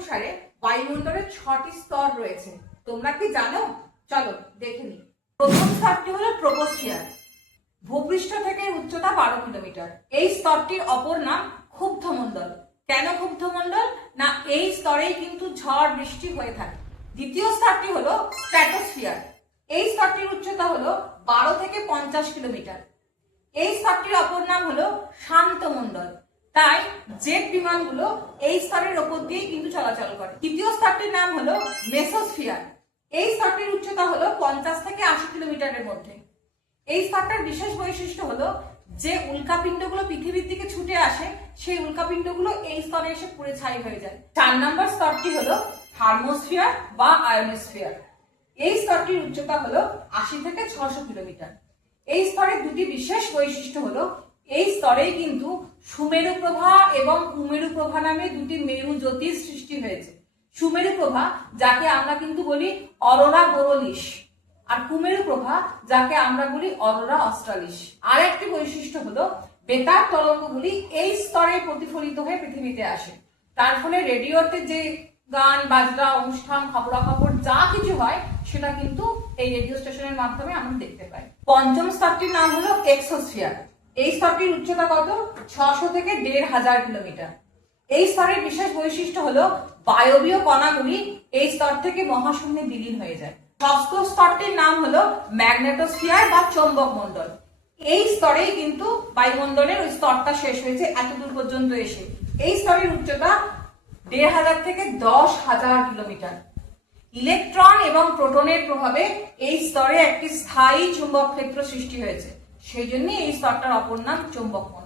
অনুসারে বায়ুমণ্ডলের 6টি স্তর রয়েছে। তোমরা কি জানো? চলো দেখে নিই। প্রথম স্তরটি হলো ট্রোপোস্ফিয়ার। ভূপৃষ্ঠ থেকে উচ্চতা 12 কিলোমিটার। এই স্তরটির অপর নাম ক্ষুব্ধমণ্ডল। কেন ক্ষুব্ধমণ্ডল? না, এই স্তরেই কিন্তু ঝড় বৃষ্টি হয়ে থাকে। দ্বিতীয় স্তরটি হলো স্ট্র্যাটোস্ফিয়ার। এই স্তরটির উচ্চতা হলো 12 থেকে 50 কিলোমিটার। এই স্তরটির অপর নাম হলো শান্তমণ্ডল। তাই জেট বিমানগুলো এই স্তরের ওপর দিয়ে কিন্তু চলাচল করে। তৃতীয় স্তরটির নাম হলো মেসোস্ফিয়ার। এই স্তরটির উচ্চতা হলো 50 থেকে 80 কিলোমিটারের মধ্যে। এই স্তরটার বিশেষ বৈশিষ্ট্য হলো যে উল্কাপিণ্ডগুলো পৃথিবীর দিকে ছুটে আসে, সেই উল্কাপিণ্ডগুলো এই স্তরে এসে পুড়ে ছাই হয়ে যায়। 4 নম্বর স্তরটি হলো থার্মোস্ফিয়ার বা আয়োনোস্ফিয়ার। এই স্তরটির উচ্চতা হলো 80 থেকে 600 কিলোমিটার। এই স্তরের দুটি বিশেষ বৈশিষ্ট্য হলো এই স্তরেই কিন্তু সুমেরু প্রভা এবং কুমেরু প্রভা নামে দুটি মেরু জ্যোতির সৃষ্টি হয়েছে। সুমেরু প্রভা যাকে আমরা কিন্তু বলি অরোরা বোরোলিস, আর কুমেরু প্রভা যাকে আমরা বলি অরোরা অস্ট্রালিস। আর একটি বৈশিষ্ট্য হলো বেতার তরঙ্গগুলি এই স্তরে প্রতিফলিত হয়ে পৃথিবীতে আসে। তার ফলে রেডিওতে যে গান বাজনা অনুষ্ঠান খবরাখবর যা কিছু হয় সেটা কিন্তু এই রেডিও স্টেশনের মাধ্যমে আমরা দেখতে পাই। পঞ্চম স্তরটির নাম হলো এক্সোস্ফিয়ার। এই স্তরটির উচ্চতা কত? 600 থেকে 1500 কিলোমিটার। এই স্তরের বিশেষ বৈশিষ্ট্য হলো বায়বীয় কণাগুলি এই স্তর থেকে মহাশূন্যে বিলীন হয়ে যায়। ষষ্ঠ স্তরটির নাম হলো ম্যাগনেটোস্ফিয়ার বা চৌম্বক মণ্ডল। এই স্তরেই কিন্তু বায়ুমণ্ডলের ওই স্তরটা শেষ হয়েছে এতদূর পর্যন্ত এসে। এই স্তরের উচ্চতা 1500 থেকে 10,000 কিলোমিটার। ইলেকট্রন এবং প্রোটনের প্রভাবে এই স্তরে একটি স্থায়ী চুম্বক ক্ষেত্র সৃষ্টি হয়েছে, সেই জন্য এই স্তরটার অপর নাম চৌম্বক মণ্ডল।